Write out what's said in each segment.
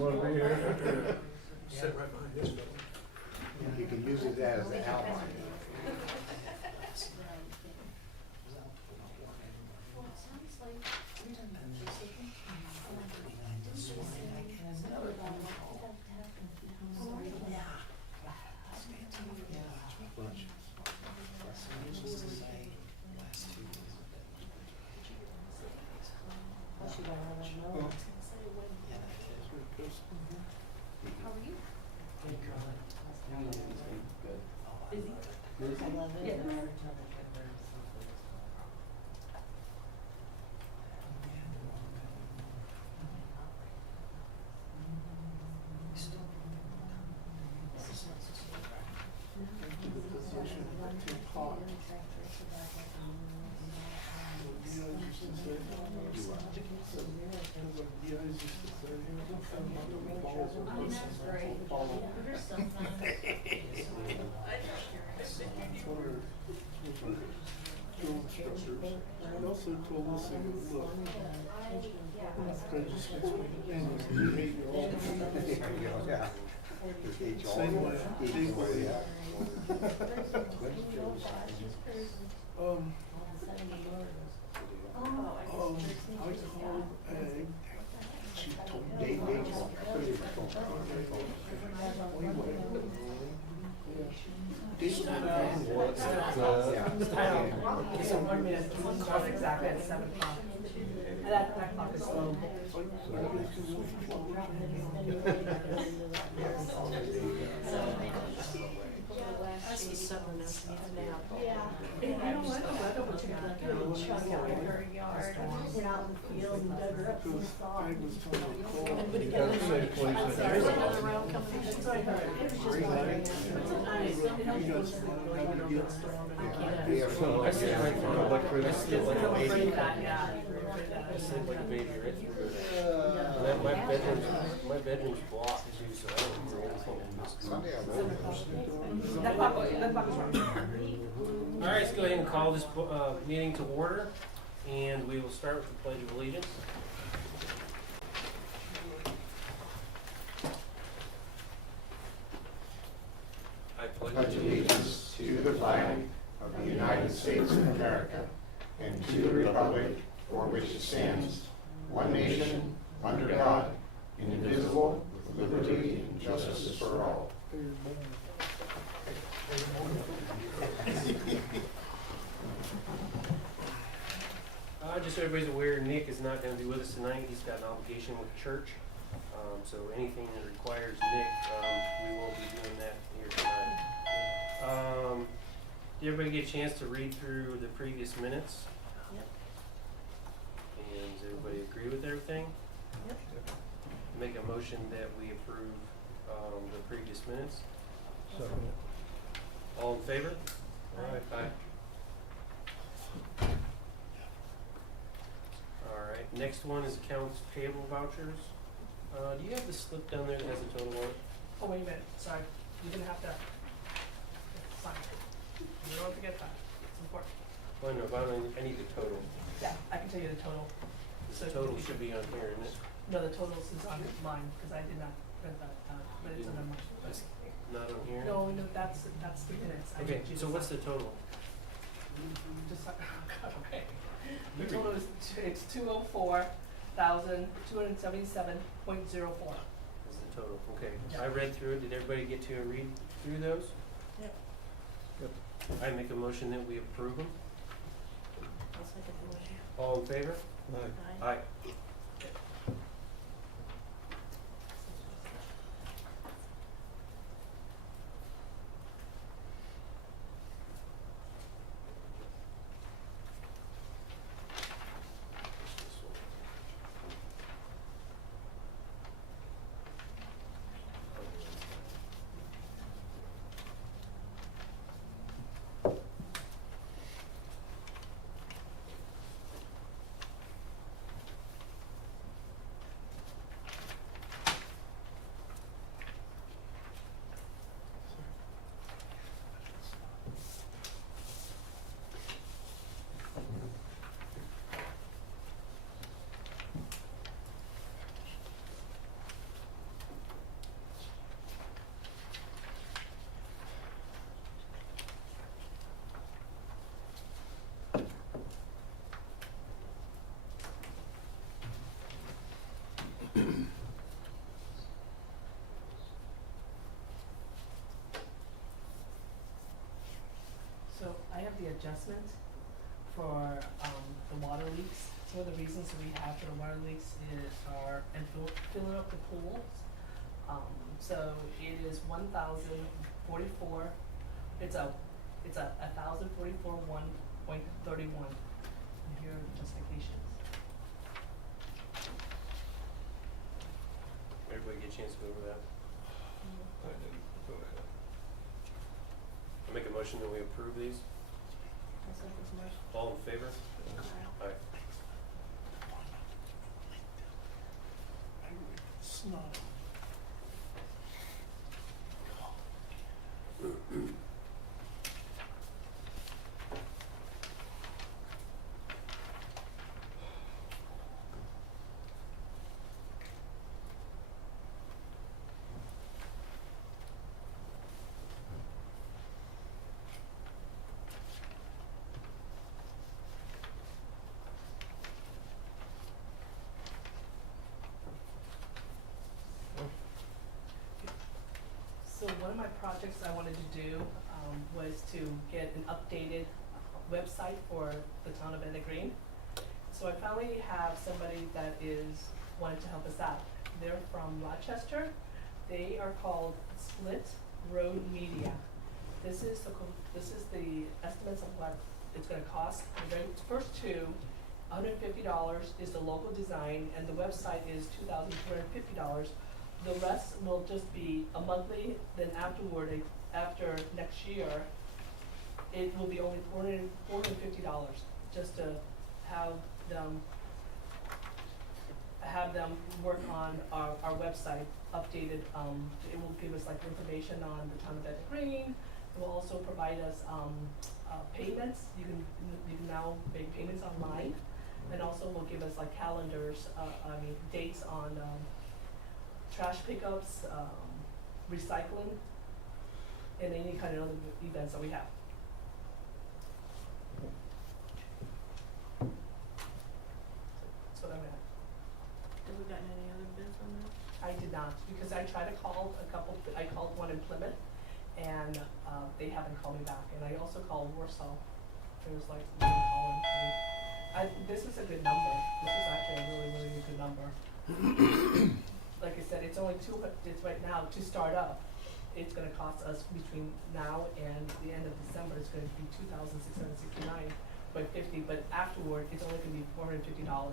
want to be here? Sit right behind this fellow. You can use it as the outline. He also told us, he goes, look, prejudice makes me angry. You hate your own. Yeah. Same way. Same way. I called Ag. She told me. So 1 minute, cost exactly at 7 o'clock. And that clock is slow. That's the summer now. Yeah. And you know what, the weather was not good. Chuck out in her yard, went out in the field and dug her up some Because sod. Ag was trying to call. You got the same place that There's another round coming. That's what I heard. It was just Green like, light. it's nice. It helps You you guys listen to want going to over get. the storm. Yeah. I sleep right through electricity. I'm afraid of that, yeah. I sleep like a baby right through it. My bedroom's blocked too, so I don't hear anything. Sunday I'll go. That clock is wrong. All right, let's go ahead and call this meeting to order, and we will start with the Pledge of Allegiance. I Pledge allegiance to the flag of the United States of America and to the republic for which it stands, one nation, under God, indivisible, with liberty and justice for all. Just so everybody's aware, Nick is not going to be with us tonight. He's got an obligation with the church. So anything that requires Nick, we won't be doing that here tonight. Did everybody get a chance to read through the previous minutes? Yep. And does everybody agree with everything? Yep. Make a motion that we approve the previous minutes. Second. All in favor? Aye. Aye. All right, next one is accounts payable vouchers. Do you have the slip down there that has the total on it? Oh, wait a minute, sorry. You're gonna have to sign it. You don't forget that. It's important. Well, no, but I need the total. Yeah, I can tell you the total. The total should be on here, isn't it? No, the totals is on mine, because I did not print that, but it's under mine. That's not on here? No, that's the minutes. I Okay, need you so to what's the sign. total? Just, oh God, okay. The total is, it's 204,277.04. That's the total, okay. Yeah. I read through it. Did everybody get to read through those? Yep. I make a motion that we approve them. I'll second the motion. All in favor? Aye. Aye. adjustment for, the water leaks. Some of the reasons we have for the water leaks are, and filling up the pools. So it is 1,044, it's a 1,044 1.31. And here are the justifications. Everybody get a chance to go over that. I didn't, go ahead. I make a motion that we approve these. I'll second the motion. All in favor? Aye. Aye. Snot. So one of my projects I wanted to do was to get an updated website for the town of Etna Green. So I finally have somebody that is wanting to help us out. They're from Rochester. They are called Split Road Media. This is the estimates of what it's going to cost. The very first two, $150 is the local design, and the website is $2,250. The rest will just be a monthly, then afterward, after next year, it will be only $450, just to have them work on our website updated. It will give us like information on the town of Etna Green. It will also provide us payments. You can now make payments online, and also will give us like calendars, dates on trash pickups, recycling, and any kind of other events that we have. That's what I'm at. Have we gotten any other bids on that? I did not, because I tried to call I called one in Plymouth, and they haven't called me back, and I also called Warsaw. There was like no calling me. This is a good number. This is actually a really, really good number. Like I said, it's only it's right now to start up. It's gonna cost us between now and the end of December, it's gonna be $2,669.50, but afterward, it's only gonna be $450.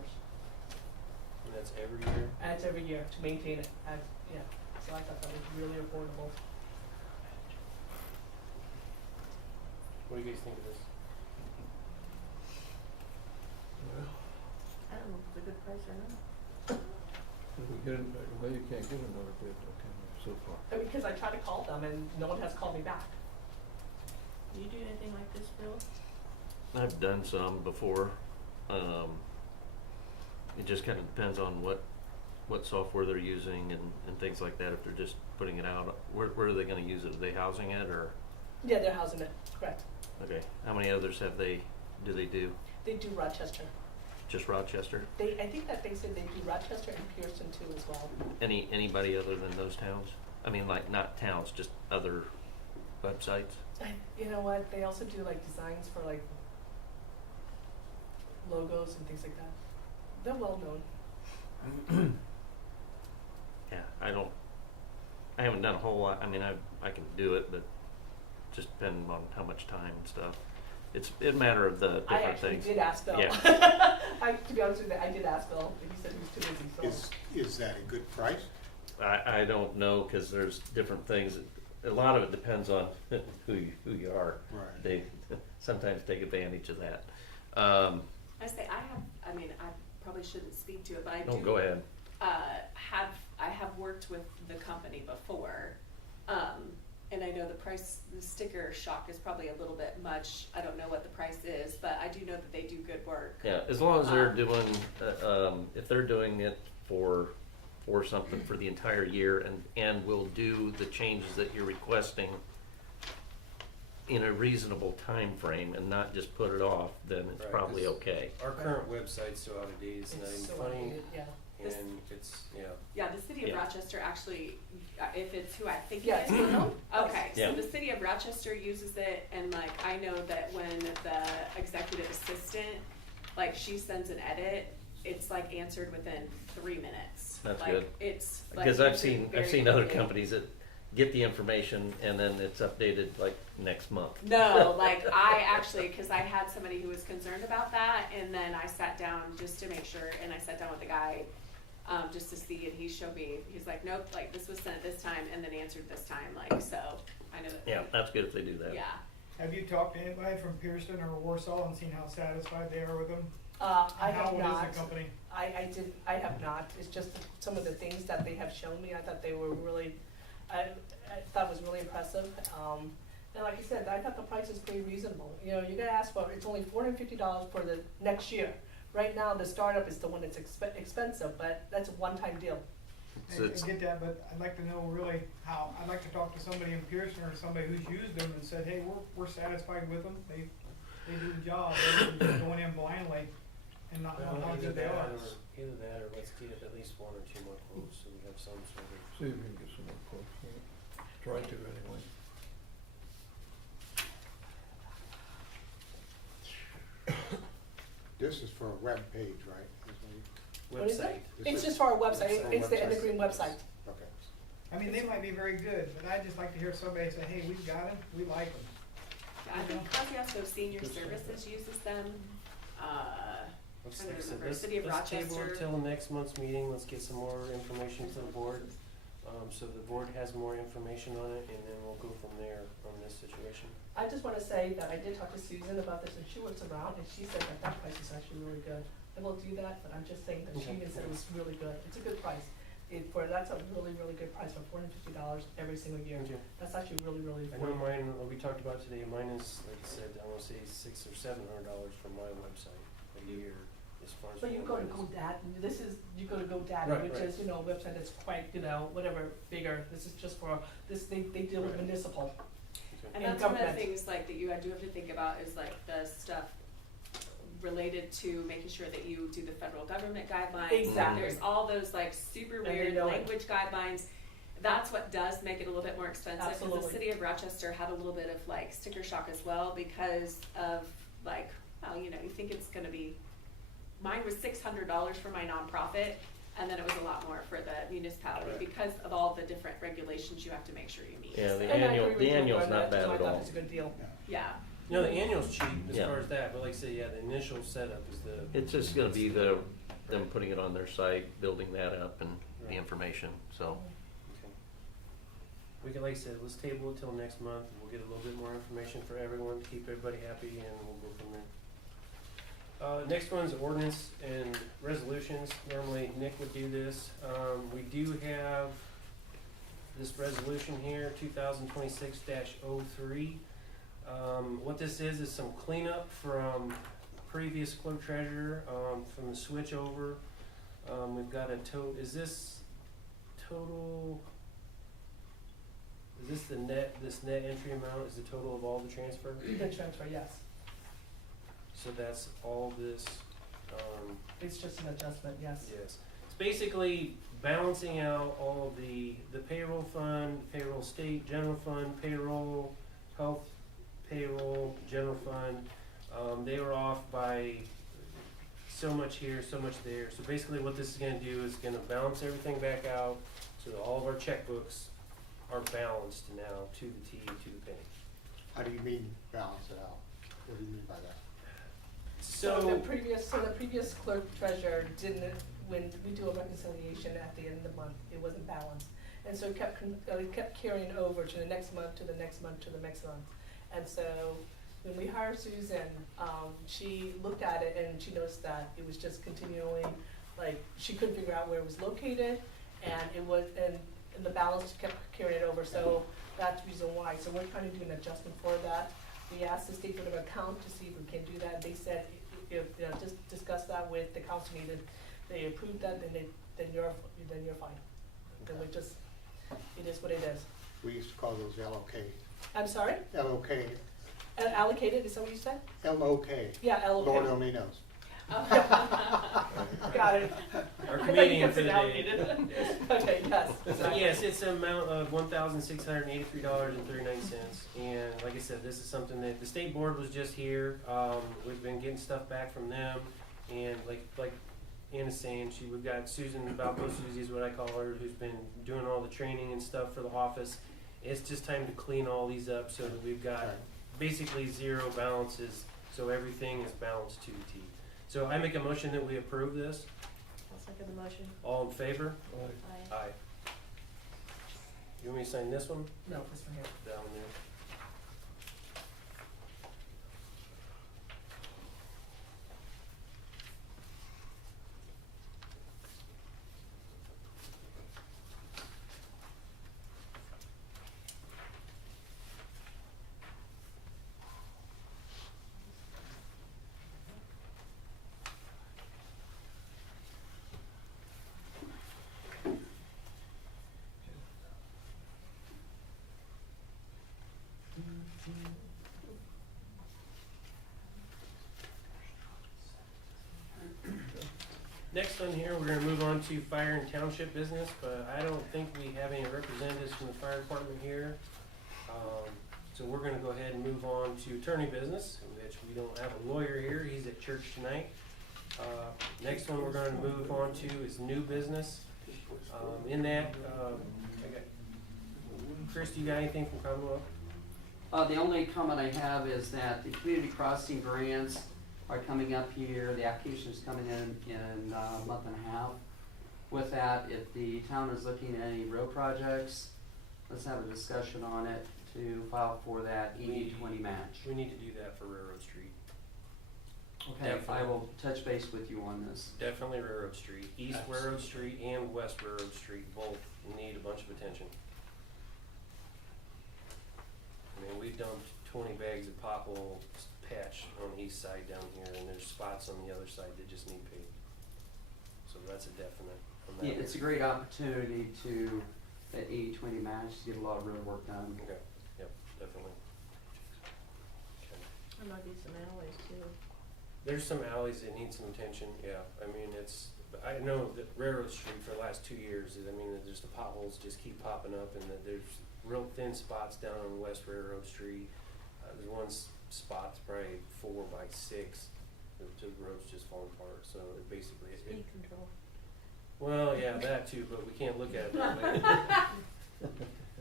And that's every year? And it's every year to maintain it, yeah, so I thought that was really affordable. What do you guys think of this? Well, I don't know if it's a good price or not. if we get it, well, you can't get another bid, okay, so far. Because I tried to call them and no one has called me back. Do you do anything like this, Bill? I've done some before. It just kind of depends on what software they're using and things like that. If they're just putting it out, where are they going to use it? Are they housing it or? Yeah, they're housing it, correct. Okay. How many others do they do? They do Rochester. Just Rochester? I think that they said they do Rochester and Pearson too as well. Anybody other than those towns? I mean, like not towns, just other websites? You know what, they also do like designs for like logos and things like that. They're well known. Yeah, I haven't done a whole lot. I mean, I can do it, but just depending on how much time and stuff. It's a matter of the I different actually things. did ask Bill. Yeah. To be honest with you, I did ask Bill, and he said he was too busy, so. Is that a good price? I don't know, because there's different things. A lot of it depends on who you are. Right. They sometimes take advantage of that. I say I probably shouldn't speak to it, but I No, do. go ahead. I have worked with the company before, and I know the sticker shock is probably a little bit much. I don't know what the price is, but I do know that they do good work. Yeah, as long as they're doing, if they're doing it for something for the entire year and will do the changes that you're requesting in a reasonable time frame and not just put it off, then it's Right, probably 'cause okay. Our current website's so out of date, it's not It's even so funny. outdated, yeah. This- and it's, yeah. Yeah, the city of Yeah. Rochester actually, if it's who I think Yeah, it it's is. Bruno. Okay, Yeah. so the city of Rochester uses it, and like, I know that when the executive assistant, like, she sends an edit, it's like answered within 3 minutes. That's Like, good. It's like. Because I've answered seen very other quickly. companies that get the information and then it's updated like next month. No, like I actually, because I had somebody who was concerned about that, and then I sat down just to make sure, and I sat down with the guy just to see, and he showed me, he's like, nope, like this was sent this time and then answered this time, like, so I know that. Yeah, that's good if they do that. Yeah. Have you talked to anybody from Pearson or Warsaw and seen how satisfied they are with them? I And have How old not. is the company? I have not. It's just some of the things that they have shown me. I thought they were really, I thought was really impressive. And like I said, I thought the price was pretty reasonable. You know, you gotta ask for, it's only $450 for the next year. Right now, the startup is the one that's expensive, but that's a one-time deal. So I it's- get that, but I'd like to know really how, I'd like to talk to somebody in Pearson or somebody who's used them and said, hey, we're satisfied with them. They do the job, rather than just going in blindly and not knowing how good they are. Either that or let's get at least 1 or 2 more quotes so we have some sort of. See if we can get some more quotes for it. Try to anyway. This is for a web page, right? What is it? Website. This It's is- just for our website. It's for It's the website. Evergreen website. Okay. I mean, they might be very good, but I'd just like to hear somebody say, hey, we've got them, we like them. I think Cosmopolitan Senior Good stuff. Services uses them. Let's, Trying to like I said, remember. let's, City of let's table Rochester. it till next month's meeting, let's get some more information to the board. So the board has more information on it, and then we'll go from there on this situation. I just wanna say that I did talk to Susan about this, and she works around, and she said that price is actually really good. I will do that, but I'm just saying that she Okay. even said it was really good. It's a good price. That's a really, really good price for $450 every single year. Thank you. That's actually really, really I know affordable. mine, what we talked about today, mine is, like I said, I wanna say $600 or $700 for my website a year as far as. So you go to GoDaddy, you go to GoDaddy, Right, which right. is, you know, a website that's quite, you know, whatever, bigger. This is just for, they deal with Right. municipal. Okay. And And that's one of the government. things like that you do have to think about is like the stuff related to making sure that you do the federal government guidelines. Exactly. There's all those like super they weird know it. language guidelines. That's what does make it a little bit more expensive. 'Cause Absolutely. the city of Rochester had a little bit of like sticker shock as well because of like, well, you know, you think it's gonna be, mine was $600 for my nonprofit, and then it was a lot more for the municipality Right. because of all the different regulations you have to make sure you meet. Yeah, the And I annual- agree with the you on annual's that, not that's bad why at I thought all. it's a good deal. Yeah. You know, the annual's cheap as Yeah. far as that, but like I say, yeah, the initial setup is the. It's just gonna be them putting it on their site, building that up and the Right. information, so. Okay. We can, like I said, let's table it till next month, we'll get a little bit more information for everyone, to keep everybody happy, and we'll go from there. Next one's ordinance and resolutions, normally Nick would do this, we do have this resolution here, 2026-03. What this is some cleanup from previous clerk treasurer, from the switch over. We've got a is this total, is this the net, this net entry amount is the total of all the transfer? The transfer, yes. So that's all this, It's just an adjustment, yes. yes. It's basically balancing out all the payroll fund, payroll state, general fund, payroll, health, payroll, general fund. They were off by so much here, so much there. So basically what this is gonna do is gonna balance everything back out so that all of our checkbooks are balanced now to the T, to the penny. How do you mean balance it out? What do you mean by that? So the previous clerk treasurer didn't, when we do a reconciliation at the end of the month, it wasn't balanced. And so it kept carrying over to the next month, to the next month, to the next month. And so when we hired Susan, she looked at it and she noticed that it was just continually, like, she couldn't figure out where it was located, and it was, and the balance kept carrying it over, so that's the reason why. So we're trying to do an adjustment for that. We asked the statement of account to see if we can do that. They said, if, you know, just discuss that with the council meeting. They approved that, then you're fine. Then we just, it is what it is. We used to call those LOK. I'm sorry? LOK. Allocated, is that what you said? LOK. Yeah, Lord allocated. only knows. Got it. Our I thought you comedian kept for the it day. allocated. Okay, yes. So yes, it's an amount of $1,683.39, and like I said, this is something that the state board was just here. We've been getting stuff back from them, and like Anna's saying, we've got Susan, Valpo Susie is what I call her, who's been doing all the training and stuff for the office. It's just time to clean all these up so that we've got basically zero balances, so everything is balanced to the T. So I make a motion that we approve this. I'll second the motion. All in favor? Aye. Aye. You want me to sign this one? No, this one here. That one there. Next on here, we're gonna move on to fire and township business, but I don't think we have any representatives from the fire department here. So we're gonna go ahead and move on to attorney business, which we don't have a lawyer here, he's at church tonight. Next one we're gonna move on to is new business. In that, Chris, do you got anything from Commonwealth? The only comment I have is that the community crossing grants are coming up here. The application is coming in a month and a half. With that, if the town is looking at any road projects, let's have a discussion on it to file for that 80-20 match. We need to do that for Railroad Street. Okay, I will touch base with you on this. Definitely Railroad Street. East Railroad Street and West Railroad Street both need a bunch of attention. I mean, we dumped 20 bags of pothole patch on the east side down here, and there's spots on the other side that just need paved. So that's a definite on that. Yeah, it's a great opportunity to, that 80-20 match, to get a lot of road work done. Okay, yep, definitely. Okay. There might be some alleys too. There's some alleys that need some attention, yeah. I mean, I know that Railroad Street for the last 2 years, I mean, there's the potholes just keep popping up, and that there's real thin spots down on West Railroad Street. There's one spot's probably 4 by 6. The road's just falling apart, so it basically. Speed control. Well, yeah, that too, but we can't look at it that way.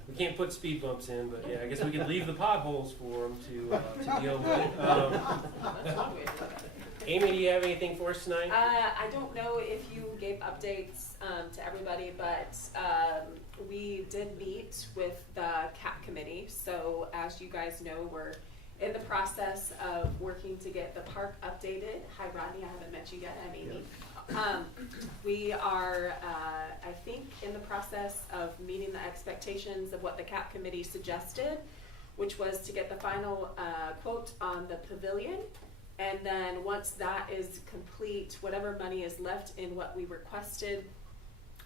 We can't put speed bumps in, but yeah, I guess we could leave the potholes for them to deal with. That's one way to look at it. Amy, do you have anything for us tonight? I don't know if you gave updates to everybody, but we did meet with the CAP committee. So as you guys know, we're in the process of working to get the park updated. Hi Rodney, I haven't met you yet. I'm Amy. We are, I think, in the process of meeting the expectations of what the CAP committee suggested, which was to get the final quote on the pavilion. And then once that is complete, whatever money is left in what we requested,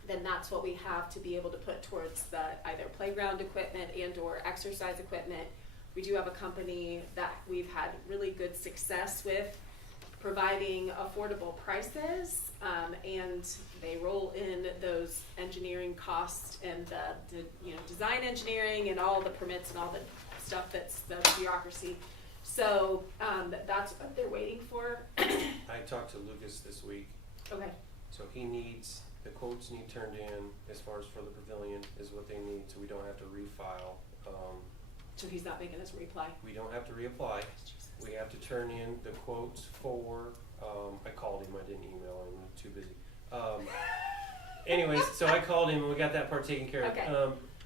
then that's what we have to be able to put towards the either playground equipment and or exercise equipment. We do have a company that we've had really good success with providing affordable prices, and they roll in those engineering costs and the design engineering and all the permits and all the stuff that's the bureaucracy. So that's what they're waiting for. I talked to Lucas this week. Okay. So the quotes need turned in as far as for the pavilion is what they need, so we don't have to refile. So he's not making us reply. We don't have to reapply. We have to turn in the quotes for, I called him, I didn't email him, I'm too busy. Anyways, so I called him and we got that part taken care of. Okay.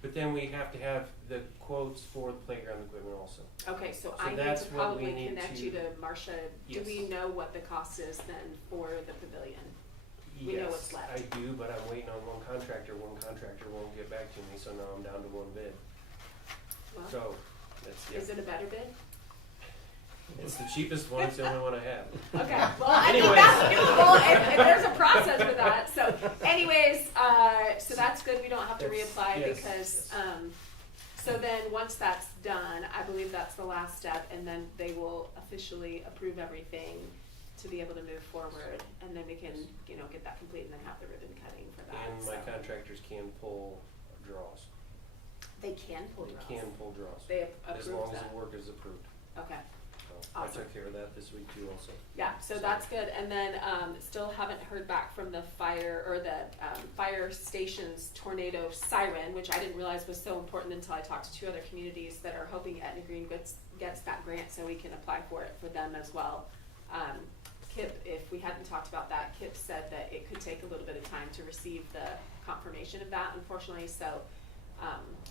But then we have to have the quotes for the playground equipment also. Okay, so So I need that's to what we probably need connect to- you to Marcia. Do Yes. we know what the cost is then for the pavilion? We know what's left. Yes, I do, but I'm waiting on one contractor. One contractor won't get back to me, so now I'm down to one bid. Well, So, that's, yeah. is it a better bid? It's the cheapest one, it's the only one I have. Okay, well, I think Anyways. that's doable, and there's a process for that. So anyways, so that's good, we don't have to That's- reapply yes, because, yes. so then once that's done, I believe that's the last step, and then they will officially approve everything. to be able to move forward, and then we can, you know, get that complete and then have the ribbon cutting for that. And my so. contractors can pull draws. They can pull draws. They can pull draws. They As approve long as that. the work is approved. Okay. So I Awesome. took care of that this week too also. Yeah, so that's good. And then, still haven't heard back from the fire, or the, fire station's tornado siren, which I didn't realize was so important until I talked to two other communities that are hoping Etna Green gets that grant so we can apply for it for them as well. Kip, if we hadn't talked about that, Kip said that it could take a little bit of time to receive the confirmation of that, unfortunately, so,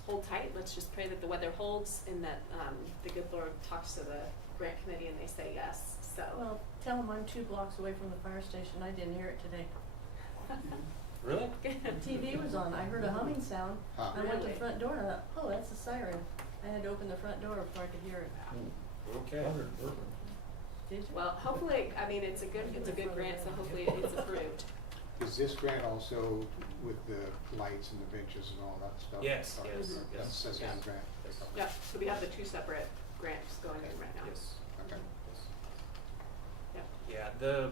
hold tight. Let's just pray that the weather holds and that, the good Lord talks to the grant committee and they say yes, so. Well, tell them I'm 2 blocks away from the fire station. I didn't hear it today. Really? The TV was on. I heard a humming sound. Huh. I went to Really? the front door and I thought, oh, that's a siren. I had to open the front door before I could hear it. Okay. Hundred Bourbon. Did you? Well, hopefully, I mean, it's a good grant, so hopefully it gets approved. Is this grant also with the lights and the benches and all that stuff? Yes, Or yes, That's yes. the same grant? Yes. Yep, so we have the 2 separate grants going in right now. Yes. Okay. Yes. Yep.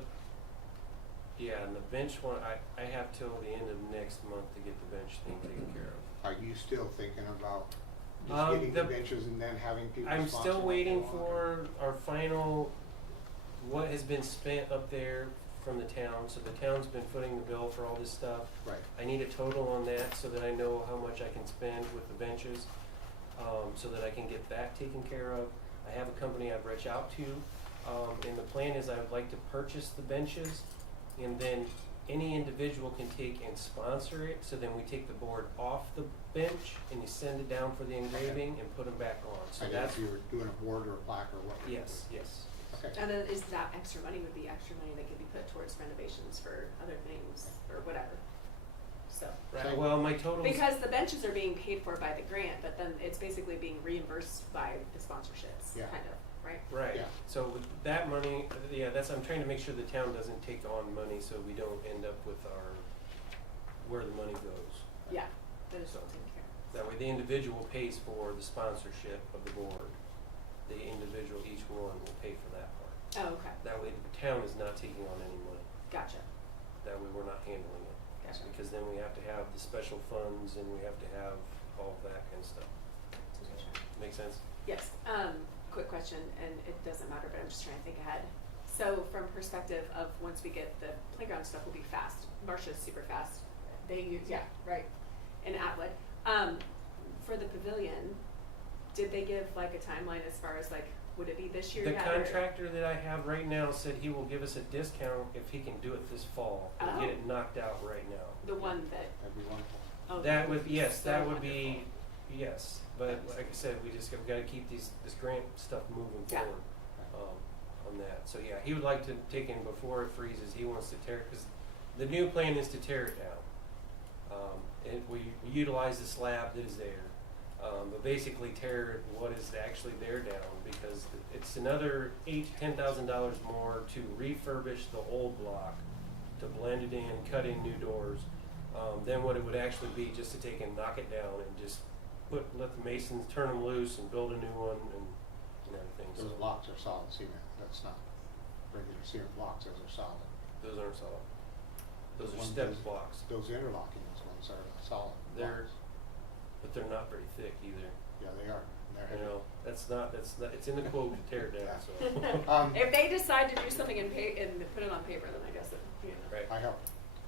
Yeah, and the bench one, I have till the end of next month to get the bench thing taken care of. Are you still thinking about just Um, getting the benches and then having people I'm sponsor still what they waiting want, for our final, what has been spent up there from the town. So the town's been footing the bill for all this stuff. Right. I need a total on that so that I know how much I can spend with the benches, so that I can get that taken care of. I have a company I've reached out to, and the plan is I would like to purchase the benches, and then any individual can take and sponsor it, so then we take the board off the bench and you send it down for the engraving and put them back on. So I guess that's, you were doing a board or a plaque or what? yes, yes. Okay. And then is that extra money would be extra money that could be put towards renovations for other things or whatever, so. Right, well, my totals. Because the benches are being paid for by the grant, but then it's basically being reimbursed by the sponsorships, Yeah. kind of, right? Right, Yeah. so with that money, yeah, I'm trying to make sure the town doesn't take on money so we don't end up with where the money goes. Yeah, that is all taken care of. That way the individual pays for the sponsorship of the board. The individual, each one will pay for that part. Oh, okay, That way the town is not taking on any money. gotcha, That way we're not handling it. gotcha. Because then we have to have the special funds and we have to have all of that kind of stuff. Make sense? Yes, quick question, and it doesn't matter, but I'm just trying to think ahead. So from perspective of once we get the playground stuff will be fast, Marcia's super fast, they use, yeah, right, in Atwood. For the pavilion, did they give like a timeline as far as like, would it be this year The yet? or- contractor that I have right now said he will give us a discount if he can do it this fall and get Oh. it knocked out right now. The one that, That'd be wonderful. oh. That would, yes, so that would be, wonderful. yes, but like I said, we gotta keep this grant stuff moving Yeah. forward, on that. So yeah, he would like to take in before it freezes, he wants to tear, cause the new plan is to tear it down. And we utilize the slab that is there, but basically tear what is actually there down, because it's another $8,000 to $10,000 more to refurbish the old block, to blend it in, cut in new doors, than what it would actually be just to take and knock it down and just let the masons turn them loose and build a new one and everything. So Those blocks are solid cement, that's not regular cement blocks, those are solid. those aren't solid. Those are One step does- blocks. Those interlocking ones are solid They're- blocks. But they're not very thick either. Yeah, they are, they're You heavy. know, it's in the quote to tear it down, so. If they decide to do something and put it on paper, then I guess it, you know. Right. I help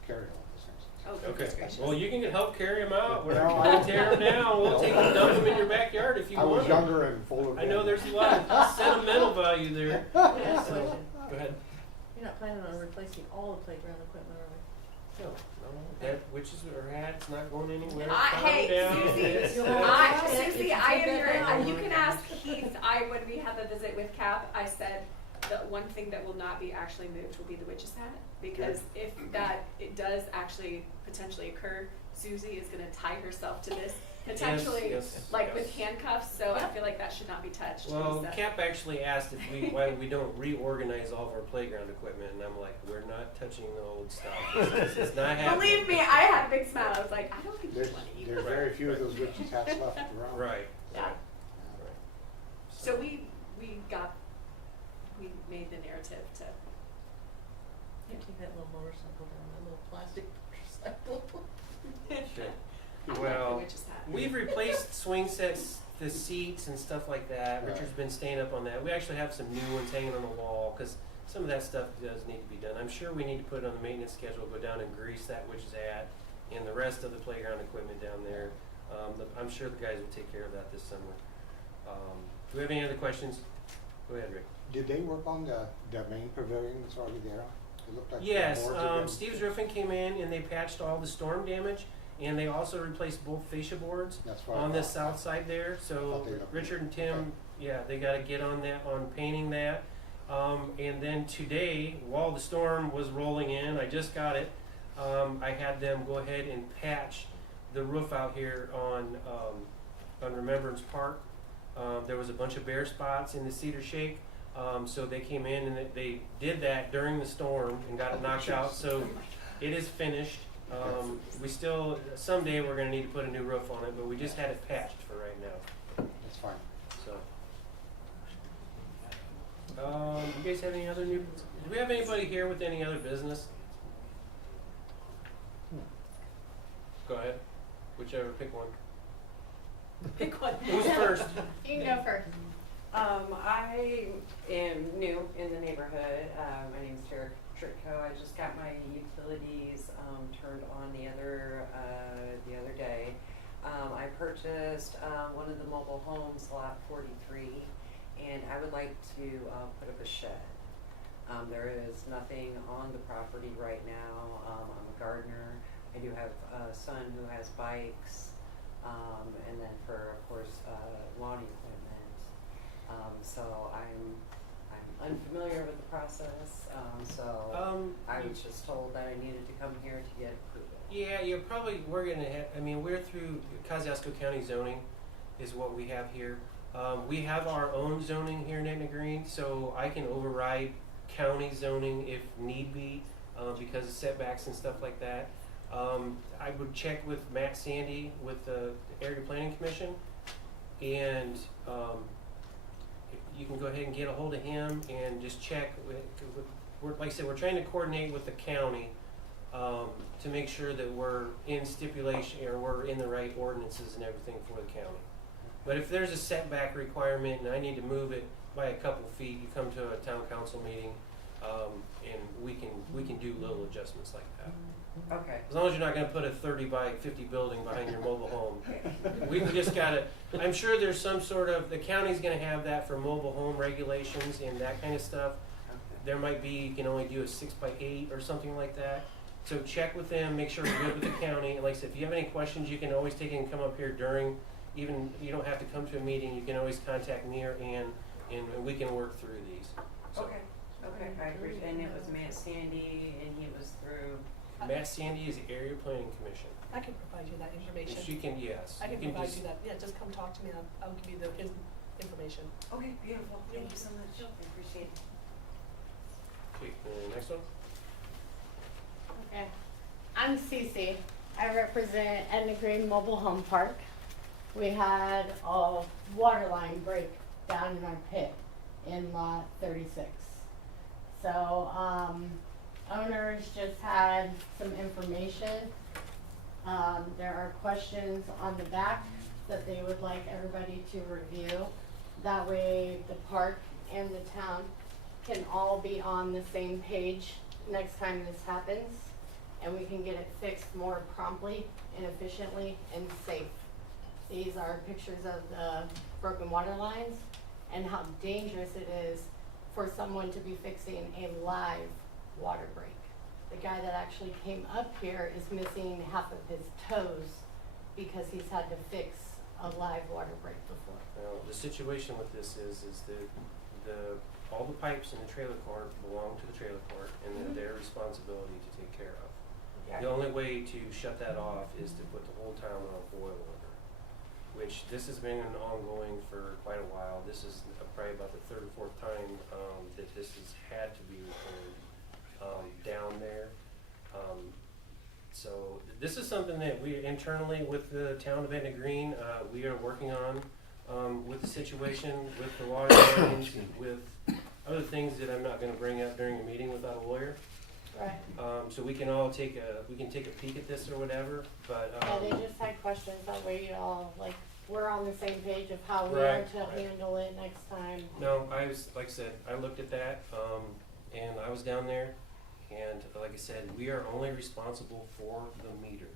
carry all those things. Oh, Okay, goodness gracious. well, you can help carry them out, we're No, not I- gonna tear them down, we'll take and dump them in your backyard if you I want. was younger and full of. I know there's a lot of sentimental value there. I have a So, question. go ahead. You're not planning on replacing all the playground equipment, are we? No, that witches or hats not going anywhere. Hey, Calm down. Susie, You'll I, have to Susie, if I you am take your, that down. you can ask Keith, when we had the visit with Cap, I said, the one thing that will not be actually moved will be the witch's hat, because if it does actually potentially occur, Susie is gonna tie herself to this, potentially, yes, like yes. with handcuffs, so I feel like that should not be touched. Well, so. Cap actually asked why we don't reorganize all of our playground equipment, and I'm like, we're not touching the old stuff. It's not happening. Believe me, I had a big smile, I was like, I don't think you There's, wanna eat there's that. very few of those witches hats left around. Right. Yeah. Right. So we made the narrative to Can't take that little motorcycle down, that little plastic motorcycle. Well, Which is that? we've replaced swing sets, the seats and stuff like that. Right. Richard's been staying up on that. We actually have some new ones hanging on the wall, cause some of that stuff does need to be done. I'm sure we need to put it on the maintenance schedule, go down and grease that which is at, and the rest of the playground equipment down there. I'm sure the guys will take care of that this summer. Do we have any other questions? Go ahead, Rick. Did they work on the main pavilion that's already there? It looked like the Yes, boards had been- Steve's Roofing came in and they patched all the storm damage, and they also replaced both fascia boards That's what I on the thought. south side there. So Thought they looked Richard and good. Tim, Okay. yeah, they gotta get on that, on painting that. And then today, while the storm was rolling in, I just got it, I had them go ahead and patch the roof out here on Remembrance Park. There was a bunch of bare spots in the cedar shake, so they came in and they did that during the storm and got it knocked out, so it is finished. We still, someday we're gonna need to put a new roof on it, but we just had it patched for right now, That's fine. so. You guys have any other new, do we have anybody here with any other business? Go ahead, whichever, pick one. Pick one. Who's first? You can go first. I am new in the neighborhood. My name's Tara Tritko. I just got my utilities turned on the other day. I purchased one of the mobile homes, lot 43, and I would like to put up a shed. There is nothing on the property right now. I'm a gardener. I do have a son who has bikes, and then for, of course, lawn equipment. So I'm unfamiliar with the process, so I was just told that I needed to come here to get approval. Yeah, we're gonna have, I mean, we're through Kosciuszko County zoning is what we have here. We have our own zoning here in Etna Green, so I can override county zoning if need be, because of setbacks and stuff like that. I would check with Matt Sandy with the Area Planning Commission, and you can go ahead and get a hold of him and just check like I said, we're trying to coordinate with the county to make sure that we're in stipulation, or we're in the right ordinances and everything for the county. But if there's a setback requirement and I need to move it by a couple feet, you come to a town council meeting, and we can do little adjustments like that. Okay. As long as you're not gonna put a 30 by 50 building behind your mobile home. We just gotta, I'm sure there's some sort of, the county's gonna have that for mobile home regulations and that kind of stuff. There might be, you can only do a 6 by 8 or something like that. So check with them, make sure you're good with the county. And like I said, if you have any questions, you can always take it and come up here during, even, you don't have to come to a meeting, you can always contact me or Ann, and we can work through these. So, Okay, I appreciate, and it was Matt Sandy, and he was through. Matt Sandy is the Area Planning Commission. I can provide you that information. She can, yes. I can you provide just- you that, yeah, just come talk to me, I'll give you his information. Okay, beautiful, thank you so much, I appreciate it. Okay, next one? Okay. I'm Cece. I represent Etna Green Mobile Home Park. We had a water line break down in our pit in lot 36. So, owners just had some information. There are questions on the back that they would like everybody to review. That way the park and the town can all be on the same page next time this happens, and we can get it fixed more promptly and efficiently and safe. These are pictures of the broken water lines and how dangerous it is for someone to be fixing a live water break. The guy that actually came up here is missing half of his toes because he's had to fix a live water break before. Well, the situation with this is the all the pipes in the trailer court belong to the trailer court, and they're their responsibility to take care of. The only way to shut that off is to put the whole town on a boil order, which this has been ongoing for quite a while. This is probably about the third or fourth time that this has had to be repaired down there. So this is something that we internally with the town of Etna Green, we are working on with the situation, with the water lines, with other things that I'm not gonna bring up during a meeting without a lawyer. Right. So we can all take a peek at this or whatever, but, Yeah, they just had questions, that way you all, like, we're on the same page of how we are Right, to right. handle it next time. no, like I said, I looked at that, and I was down there, and like I said, we are only responsible for the meter.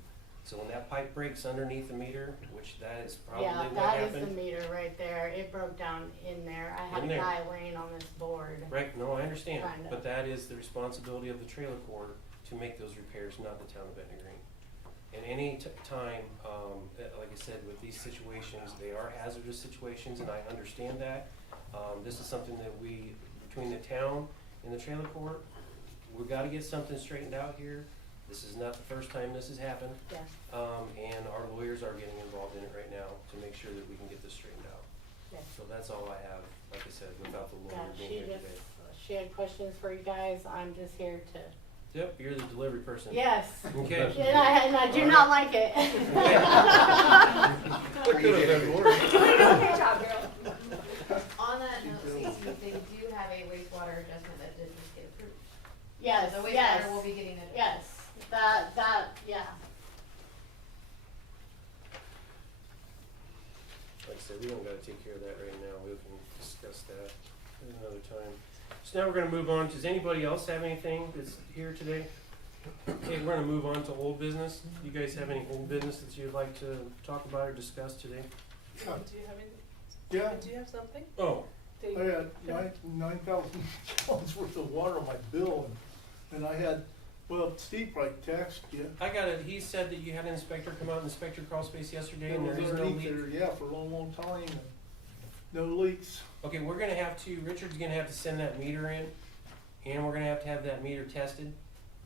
So when that pipe breaks underneath the meter, which that is probably Yeah, what that is the happened. meter right there, it broke down in there, I had In a there. guy laying on this board. Right, no, I understand, Kinda. but that is the responsibility of the trailer court to make those repairs, not the town of Etna Green. And any time, like I said, with these situations, they are hazardous situations, and I understand that. This is something that we, between the town and the trailer court, we've gotta get something straightened out here. This is not the first time this has happened, Yeah, and our lawyers are getting involved in it right now to make sure that we can get this straightened out. yeah. So that's all I have, like I said, without the Yeah, lawyer being she here just, today. she had questions for you guys, I'm just here to, Yep, you're the delivery person. yes, Okay. and I do not like it. That could have been worse. Good job, girl. On that note, Cece, they do have a wastewater adjustment that did just get approved. Yes, The yes, wastewater will be getting it. yes, yeah. Like I said, we don't gotta take care of that right now, we can discuss that at another time. So now we're gonna move on, does anybody else have anything that's here today? Okay, we're gonna move on to old business. You guys have any old business that you'd like to talk about or discuss today? Do you have any, Yeah, do you have something? Oh, Dave? I had 9,000 gallons worth of water on my bill, and I had, well, Steve probably texted you. I got it, he said that you had an inspector come out and inspect your crawl space yesterday It and there was is no underneath leak. there, yeah, for a long, long time, and no leaks. Okay, we're gonna have to, Richard's gonna have to send that meter in, and we're gonna have that meter tested,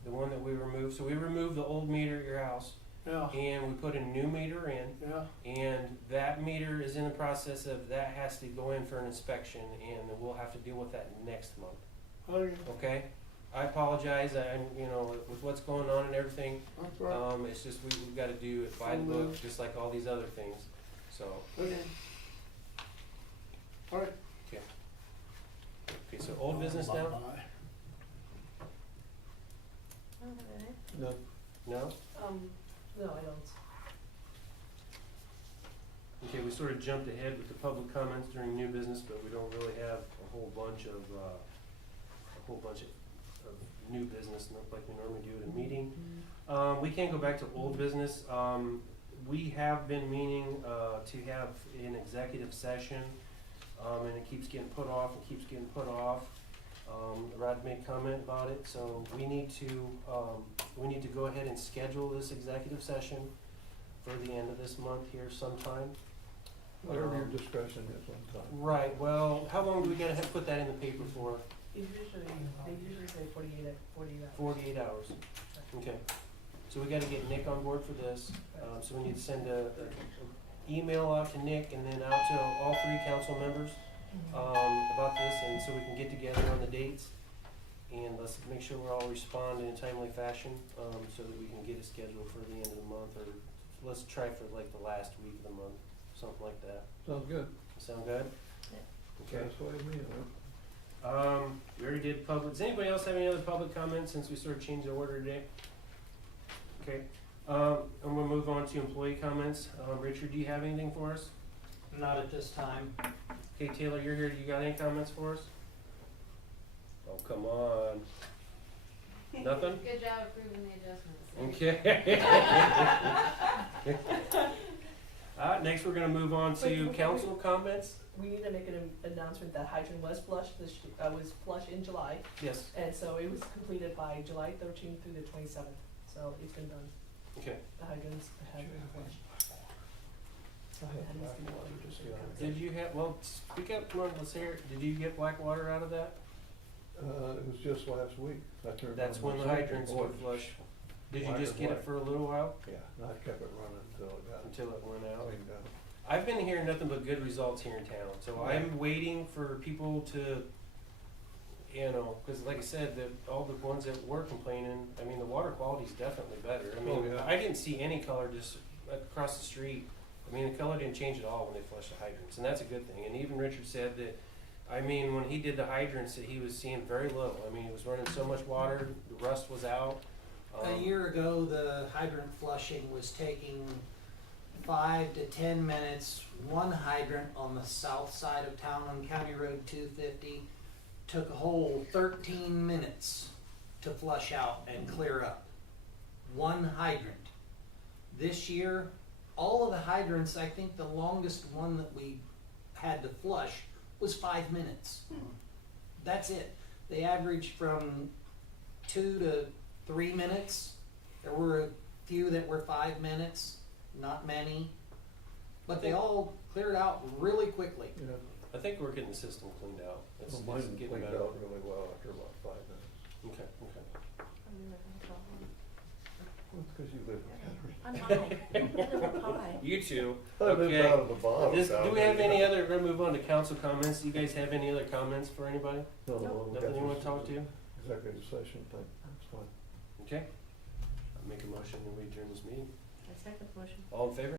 the one that we removed. So we removed the old meter at your house, Yeah, and we put a new meter in, yeah, and that meter is in the process of, that has to go in for an inspection, and we'll have to deal with that next month, okay, okay? I apologize, you know, with what's going on and everything, that's right, it's just, we've gotta do it by the book, just like all these other things, so, okay. All right. okay, so old business now? Bye-bye. No? No, I don't. Okay, we sort of jumped ahead with the public comments during new business, but we don't really have a whole bunch of new business, not like we normally do at a meeting. We can go back to old business. We have been meaning, to have an executive session, and it keeps getting put off and keeps getting put off. Rod made comment about it, so we need to go ahead and schedule this executive session for the end of this month here sometime. Whatever your discretion is on time. Right, well, how long do we gotta put that in the paper for? They usually say 48 hours. 48 hours. Okay, so we gotta get Nick on board for this, so we need to send a email out to Nick and then out to all three council members, about this, and so we can get together on the dates. And let's make sure we're all respond in a timely fashion, so that we can get it scheduled for the end of the month, or let's try for like the last week of the month, something like that. Sounds good. Sound good? Okay. Satisfied me, huh? We already did public, does anybody else have any other public comments since we sort of changed the order today? Okay, and we'll move on to employee comments. Richard, do you have anything for us? Not at this time. Okay, Taylor, you're here, you got any comments for us? Oh, come on. Nothing? Good job approving the adjustments. Okay. Next we're gonna move on to Wait, council comments. We need to make an announcement that hydrant was flushed, was flushed in July, Yes, and so it was completed by July 13th through the 27th, so it's been done. okay. The hydrants have been flushed. So that needs to be done. Did you have, well, speak up, come on, let's hear it. Did you get black water out of that? It was just last week. I turned That's on when my the sink hydrants and would boy, flush. Did you black just and get it white. for a little while Yeah, and I kept it running until it got until it went out? cleaned out. I've been hearing nothing but good results here in town, so I'm waiting for people to, you know, cause like I said, all the ones that were complaining, I mean, the water quality's definitely better. I mean, Oh, yeah. I didn't see any color just across the street. I mean, the color didn't change at all when they flushed the hydrants, and that's a good thing. And even Richard said that I mean, when he did the hydrants, he was seeing very low. I mean, he was running so much water, the rust was out. A year ago, the hydrant flushing was taking 5 to 10 minutes. One hydrant on the south side of town on County Road 250 took a whole 13 minutes to flush out and clear up. One hydrant. This year, all of the hydrants, I think the longest one that we had to flush was 5 minutes. That's it. They averaged from 2 to 3 minutes. There were a few that were 5 minutes, not many, but they all cleared out really quickly. Yeah, I think we're getting the system cleaned out. It's well, mine getting cleaned better. out really well after about 5 minutes. Okay, okay. Well, it's 'cause you live in Kettering. I'm high. I live up high. You two, I live okay. out of the bottom. Do down we there, have you any know. other, we're gonna move on to council comments. Do you guys have any other comments for anybody? No, we got Nothing you wanna this talk to? Executive session thing, that's fine. Okay. I'll make a motion and we adjourn this meeting. I second the motion. All in favor?